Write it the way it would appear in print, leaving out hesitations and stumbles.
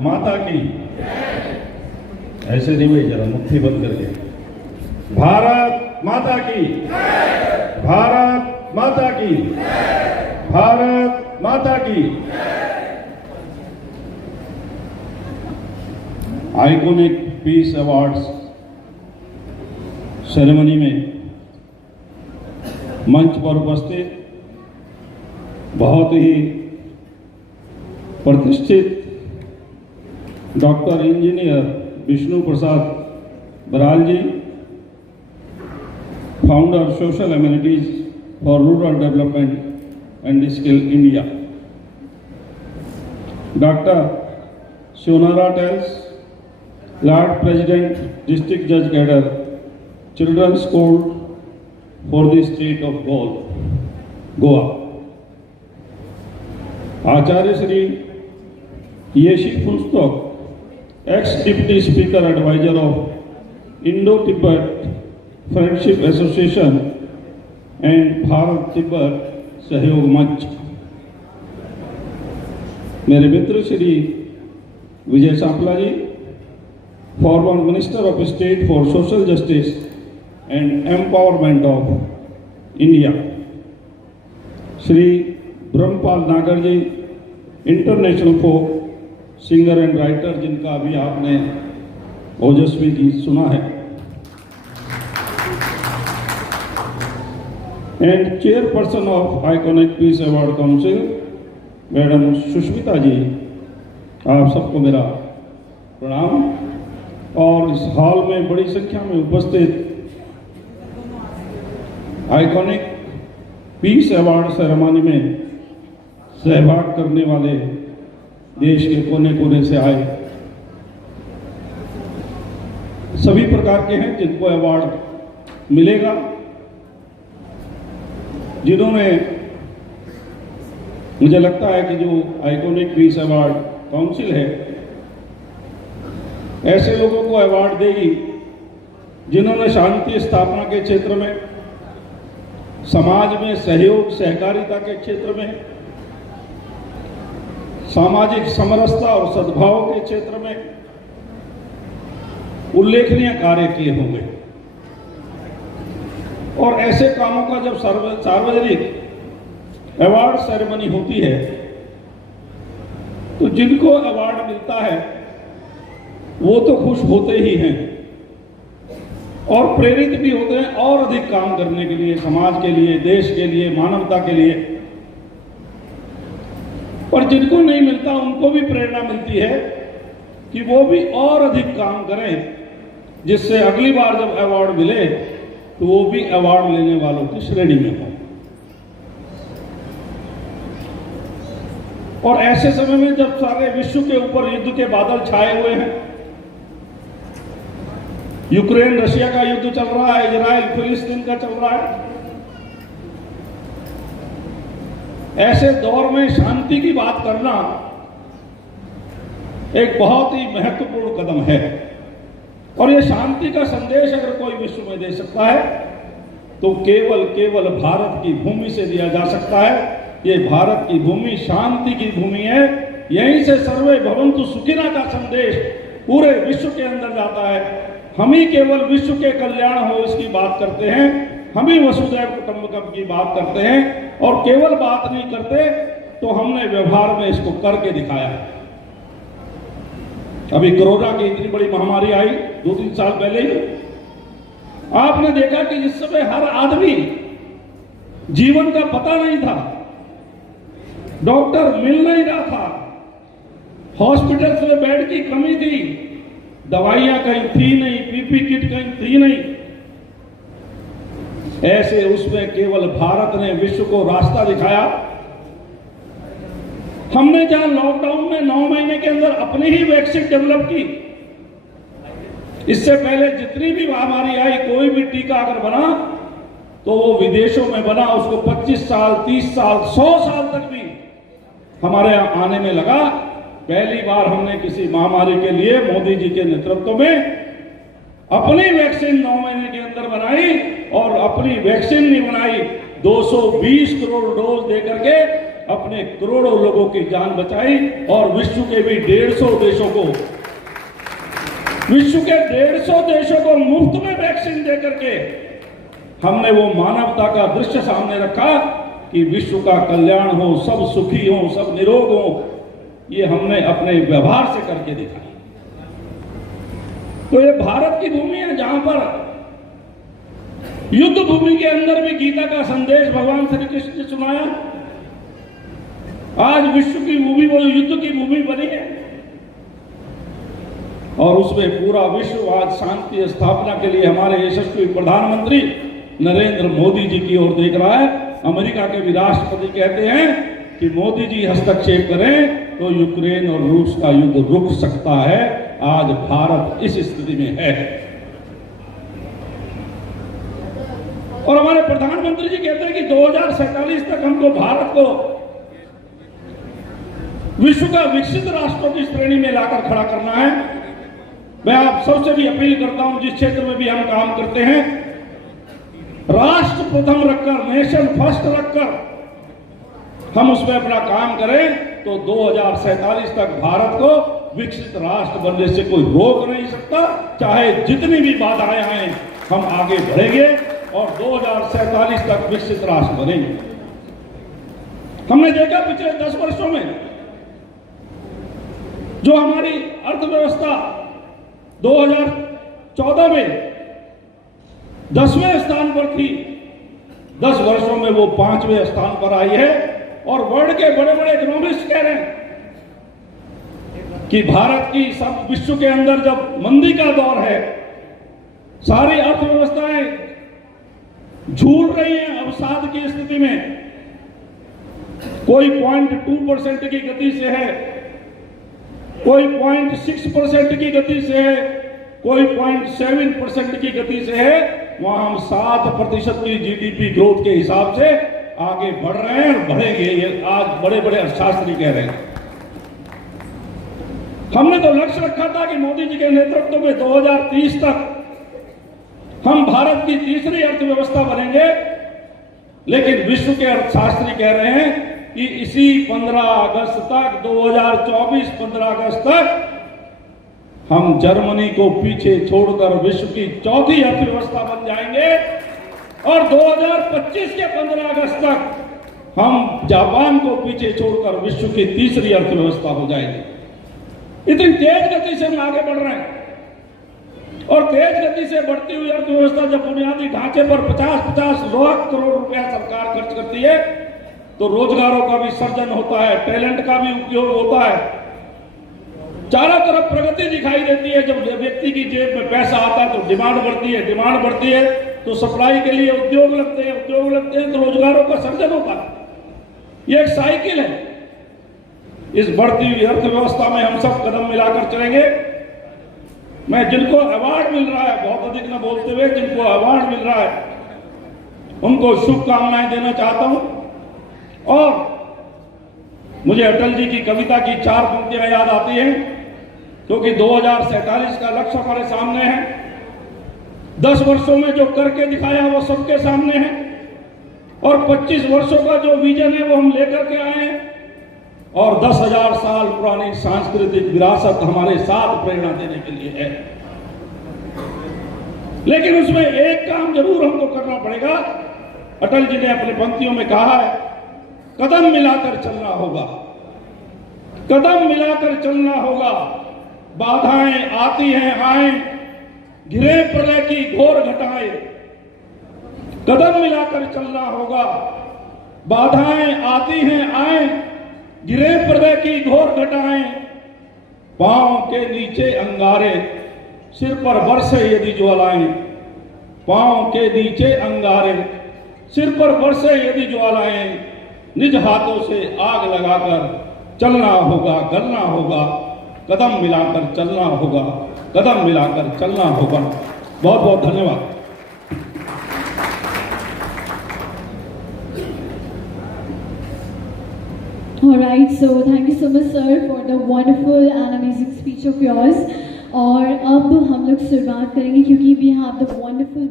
माता की, ऐसे नहीं भाई, जरा मुट्ठी बंद करके, भारत माता की, भारत माता की, भारत माता की। आइकॉनिक पीस अवार्ड्स सेरेमनी में मंच पर उपस्थित बहुत ही प्रतिष्ठित doctor engineer Vishnu Prasad Baral ji, founder social amenities for rural development and skill India, doctor शिवनारा tales, Lord president district जज cadre children's court for the state of Goa, Acharya Shri Yeshi फुलस्टॉक, x deputy speaker adviser of Indo Tibet friendship association and Bharat Tibet सहयोग मंच, मेरे मित्र श्री विजय सांपला जी, former minister of state for social justice and empowerment of India, Shri Brahmpal Nagar ji, international folk singer and writer, जिनका अभी आपने ओजस्वी गीत सुना है, and chairperson of iconic peace award council madam Sushmita ji, आप सबको मेरा प्रणाम। और इस हॉल में बड़ी संख्या में उपस्थित आइकॉनिक पीस अवार्ड सेरेमनी में सहभाग करने वाले देश के कोने कोने से आए सभी प्रकार के हैं जिनको अवार्ड मिलेगा, जिन्होंने, मुझे लगता है कि जो आइकॉनिक पीस अवार्ड काउंसिल है ऐसे लोगों को अवार्ड देगी जिन्होंने शांति स्थापना के क्षेत्र में, समाज में सहयोग सहकारिता के क्षेत्र में, सामाजिक समरसता और सद्भाव के क्षेत्र में उल्लेखनीय कार्य किए होंगे। और ऐसे कामों का जब सार्वजनिक अवार्ड सेरेमनी होती है तो जिनको अवार्ड मिलता है वो तो खुश होते ही हैं और प्रेरित भी होते हैं और अधिक काम करने के लिए, समाज के लिए, देश के लिए, मानवता के लिए। पर जिनको नहीं मिलता उनको भी प्रेरणा मिलती है कि वो भी और अधिक काम करें, जिससे अगली बार जब अवार्ड मिले तो वो भी अवार्ड लेने वालों की श्रेणी में हो। और ऐसे समय में जब सारे विश्व के ऊपर युद्ध के बादल छाए हुए हैं, यूक्रेन रशिया का युद्ध चल रहा है, इजराइल फिलिस्तीन का चल रहा है, ऐसे दौर में शांति की बात करना एक बहुत ही महत्वपूर्ण कदम है। और ये शांति का संदेश अगर कोई विश्व में दे सकता है तो केवल भारत की भूमि से दिया जा सकता है। ये भारत की भूमि शांति की भूमि है। यहीं से सर्वे भवन्तु सुखिनः का संदेश पूरे विश्व के अंदर जाता है। हम ही केवल विश्व के कल्याण हो इसकी बात करते हैं, हम ही वसुधैव कुटुंबकम की बात करते हैं और केवल बात नहीं करते तो हमने व्यवहार में इसको करके दिखाया है। अभी कोरोना की इतनी बड़ी महामारी आई 2-3 साल पहले ही, आपने देखा कि इस समय हर आदमी, जीवन का पता नहीं था, डॉक्टर मिल नहीं रहा था, हॉस्पिटल्स में बेड की कमी थी, दवाइयां कहीं थी नहीं, पीपी किट कहीं थी नहीं। ऐसे उसमें केवल भारत ने विश्व को रास्ता दिखाया। हमने जहां लॉकडाउन में 9 महीने के अंदर अपनी ही वैक्सीन डेवलप की, इससे पहले जितनी भी महामारी आई, कोई भी टीका अगर बना तो वो विदेशों में बना, उसको 25 साल, 30 साल, 100 साल तक भी हमारे यहां आने में लगा। पहली बार हमने किसी महामारी के लिए मोदी जी के नेतृत्व में अपनी वैक्सीन 9 महीने के अंदर बनाई और अपनी वैक्सीन नहीं बनाई, 220 करोड़ डोज देकर के अपने करोड़ों लोगों की जान बचाई और विश्व के भी 150 देशों को मुफ्त में वैक्सीन दे करके हमने वो मानवता का दृश्य सामने रखा कि विश्व का कल्याण हो, सब सुखी हो, सब निरोग हो। ये हमने अपने व्यवहार से करके दिखाया। तो ये भारत की भूमि है जहां पर युद्ध भूमि के अंदर भी गीता का संदेश भगवान श्री कृष्ण ने सुनाया। आज विश्व की भूमि वो युद्ध की भूमि बनी है और उसमें पूरा विश्व आज शांति स्थापना के लिए हमारे यशस्वी प्रधानमंत्री नरेंद्र मोदी जी की ओर देख रहा है। अमेरिका के भी राष्ट्रपति कहते हैं कि मोदी जी हस्तक्षेप करें तो यूक्रेन और रूस का युद्ध रुक सकता है। आज भारत इस स्थिति में है और हमारे प्रधानमंत्री जी कहते हैं कि 2047 तक हमको भारत को विश्व का विकसित राष्ट्रों की श्रेणी में लाकर खड़ा करना है। मैं आप सबसे भी अपील करता हूं, जिस क्षेत्र में भी हम काम करते हैं, राष्ट्र प्रथम रखकर, नेशन फर्स्ट रखकर हम उसमें अपना काम करें तो 2047 तक भारत को विकसित राष्ट्र बनने से कोई रोक नहीं सकता। चाहे जितनी भी बाधाएं आए, हम आगे बढ़ेंगे और 2047 तक विकसित राष्ट्र बनेंगे। हमने देखा पिछले 10 वर्षों में जो हमारी अर्थव्यवस्था 2014 में 10वें स्थान पर थी, 10 वर्षों में वो 5वें स्थान पर आई है और वर्ल्ड के बड़े बड़े इकोनॉमिस्ट कह रहे हैं कि भारत की सब विश्व के अंदर जब मंदी का दौर है, सारी अर्थव्यवस्थाएं झूल रही हैं अवसाद की स्थिति में, कोई 0.2% की गति से है, कोई 0.6% की गति से है, कोई 0.7% की गति से है, वहां हम 7% की जीडीपी ग्रोथ के हिसाब से आगे बढ़ रहे हैं और बढ़ेंगे। ये आज बड़े बड़े अर्थशास्त्री कह रहे हैं। हमने तो लक्ष्य रखा था कि मोदी जी के नेतृत्व में 2030 तक हम भारत की तीसरी अर्थव्यवस्था बनेंगे, लेकिन विश्व के अर्थशास्त्री कह रहे हैं कि इसी 15 अगस्त तक 2024 15 अगस्त तक हम जर्मनी को पीछे छोड़कर विश्व की चौथी अर्थव्यवस्था बन जाएंगे और 2025 के 15 अगस्त तक हम जापान को पीछे छोड़कर विश्व की तीसरी अर्थव्यवस्था हो जाएगी। इतनी तेज गति से हम आगे बढ़ रहे हैं और तेज गति से बढ़ती हुई अर्थव्यवस्था जब बुनियादी ढांचे पर 50-50 लाख करोड़ रुपया सरकार खर्च करती है तो रोजगारों का भी सर्जन होता है, टैलेंट का भी उपयोग होता है, चारों तरफ प्रगति दिखाई देती है। जब व्यक्ति की जेब में पैसा आता है तो डिमांड बढ़ती है, डिमांड बढ़ती है तो सप्लाई के लिए उद्योग लगते हैं, उद्योग लगते हैं तो रोजगारों का सर्जन होता है। ये एक साइकिल है। इस बढ़ती हुई अर्थव्यवस्था में हम सब कदम मिलाकर चलेंगे। मैं जिनको अवार्ड मिल रहा है, बहुत अधिक न बोलते हुए, जिनको अवार्ड मिल रहा है उनको शुभकामनाएं देना चाहता हूं और मुझे अटल जी की कविता की 4 पंक्तियां याद आती हैं, क्योंकि 2047 का लक्ष्य हमारे सामने है। 10 वर्षों में जो करके दिखाया वो सबके सामने है और 25 वर्षों का जो विजन है वो हम लेकर के आए हैं और 10,000 साल पुरानी सांस्कृतिक विरासत हमारे साथ प्रेरणा देने के लिए है। लेकिन उसमें एक काम जरूर हमको करना पड़ेगा। अटल जी ने अपनी पंक्तियों में कहा है, कदम मिलाकर चलना होगा, कदम मिलाकर चलना होगा। बाधाएं आती हैं आए, घिरे प्रलय की घोर घटाएं, कदम मिलाकर चलना होगा। बाधाएं आती हैं आए, गिरे प्रलय की घोर घटाएं, पांव के नीचे अंगारे, सिर पर बरसे यदि ज्वालाएं। पांव के नीचे अंगारे, सिर पर बरसे यदि ज्वालाएं, निज हाथों से आग लगाकर चलना होगा, गलना होगा, कदम मिलाकर चलना होगा, कदम मिलाकर चलना होगा। बहुत बहुत धन्यवाद। Alright, so thank you so much sir for the wonderful and amazing speech of yours. और अब हम लोग शुरुआत करेंगे क्योंकि we have the wonderful